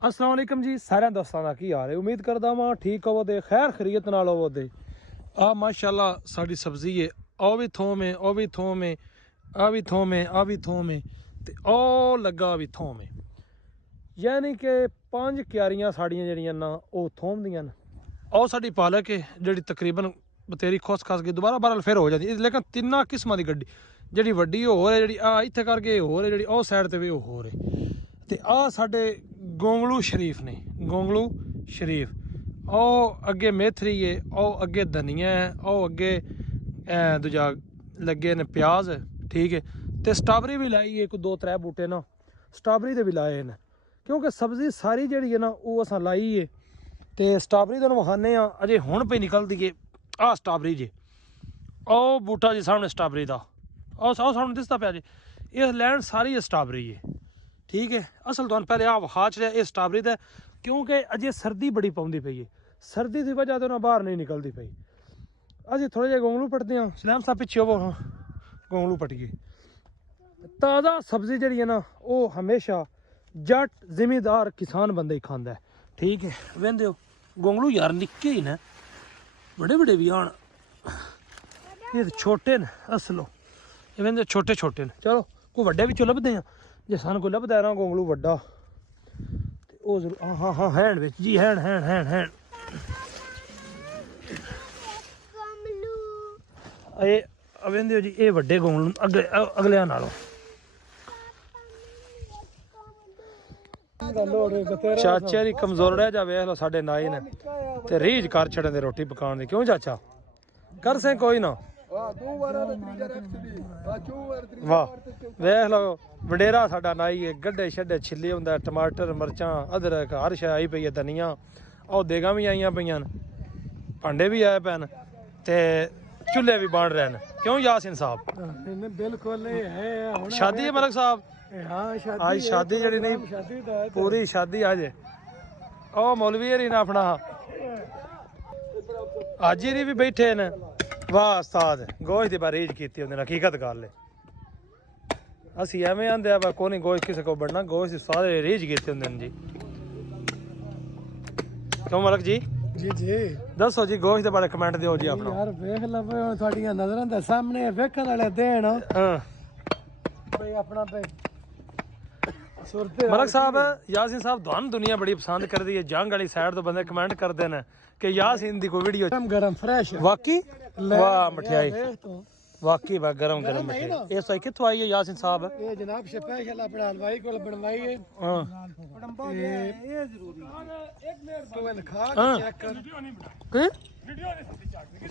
अस्सलाम वालेकुम जी सारे दोस्तों का की हाल है। उम्मीद करदा वां ठीक होवो दे खैर खरीयत नाल होवो दे। आ माशाल्लाह साडी सब्जी है, ओ भी थोम है, ओ भी थोम है, आ भी थोम है, आ भी थोम है ते ओ लगा भी थोम है। यानी कि 5 क्यारियां साड़ियां जेहड़ियां ना ओ थोम दियां न। ओ साडी पालक है जेहड़ी तकरीबन बतेरी खुस खस के दोबारा बहरहाल फिर हो जाती, लेकिन तिन्ना किस्मां दी गड्डी जेहड़ी वड्डी होर है, जेहड़ी आ इत्थे करके होर है, जेहड़ी ओ साइड ते भी होर है। ते आ साडे गोंगलू शरीफ ने, गोंगलू शरीफ ओ अगे मेथरी है, ओ अगे धनिया है, ओ अगे दूजा लगे ने प्याज, ठीक है। ते स्ट्राबेरी भी लाई है, कोई 2-3 बूटे ना स्ट्राबेरी दे भी लाए न, क्योंकि सब्जी सारी जेहड़ी है ना वो असां लाई है। ते स्ट्राबेरी तुहानूं वखाने आ, अजे हुण पे निकलदी है। आ स्ट्राबेरी जे ओ बूटा जी सामने स्ट्राबेरी दा, ओ सामने दिसदा पिया जी, इस लैंड सारी स्ट्राबेरी है, ठीक है। असल तो पहले आ वखा छड़िया ये स्ट्राबेरी दा, क्योंकि अजे सर्दी बड़ी पौंदी पई है, सर्दी की वजह तो ना बाहर नहीं निकलती पई। अजे थोड़े जे गोंगलू पटते हैं, सलैम साहब पिछे वो गोंगलू पटिए। ताज़ा सब्जी जी है ना वो हमेशा जट जिमीदार किसान बंदे ही खांदा है, ठीक है। वेंदे हो गोंगलू यार निक्के ही न, बड़े बड़े भी आन, ये तो छोटे न असलो, ये वेंदे छोटे छोटे न। चलो कोई वड्डे भी लभदे हैं, जे सानू कोई लभदा है ना गोंगलू वड्डा ते ओ जरूर, हाँ हाँ हाँ हैंड विच जी, हैंड हैंड हैंड हैंड ये वेंदे हो जी, ये वड्डे गोंगलू अगले नालों। चाचा दी कमजोर रह जा, वेख लो साडे नाई ने ते रीझ कर छड़े दे रोटी पकाने दी। क्यों चाचा कर से कोई ना, वाह वेख लो वडेरा साडा नाई है, गड्ढे शड्डे छिल्ले हुंदा, टमाटर मरचां अदरक हर शै आई पई है, धनिया ओ देगां भी आईयां पईयां न, भांडे भी आए पे न ते चुल्हे भी बन रहे न। क्यों यासीन साहब बिल्कुल है शादी है मलक साहब, आज शादी शादी जड़ी नहीं पूरी शादी आज ओ मौलवी हरी ने अपना हाजी री भी बैठे न। वाह उस्ताद गोश्त दी बारीज कीती उन्हें, हकीकत गल है। असी एवें आंदे आ कोई नहीं गोश्त किसी को बनना, गोश्त सारे रीज कीते होंदे जी। क्यों मलक जी जी जी दसो जी गोश्त दे बारे कमेंट दिओ जी अपना। यार वेख लो हुण तुहाडीਆਂ नज़रां दे सामने वेखण वाले देन भाई अपना पे मलक साहब यासीन साहब तुहानू दुनिया बड़ी पसंद करदी है, जंग वाली साइड तो बंदे कमेंट करते हैं कि यासीन दी कोई वीडियो गरम गरम फ्रेश वाकई वाह मठियाई वेख तो वाकई वाह गरम गरम मठियाई। ये सही कित्थों आई है यासीन साहब? ये जनाब स्पेशल अपने हलवाई कोल बनवाई है। हाँ ये जरूरी एक मिनट तो खा हाँ के चेक कर। की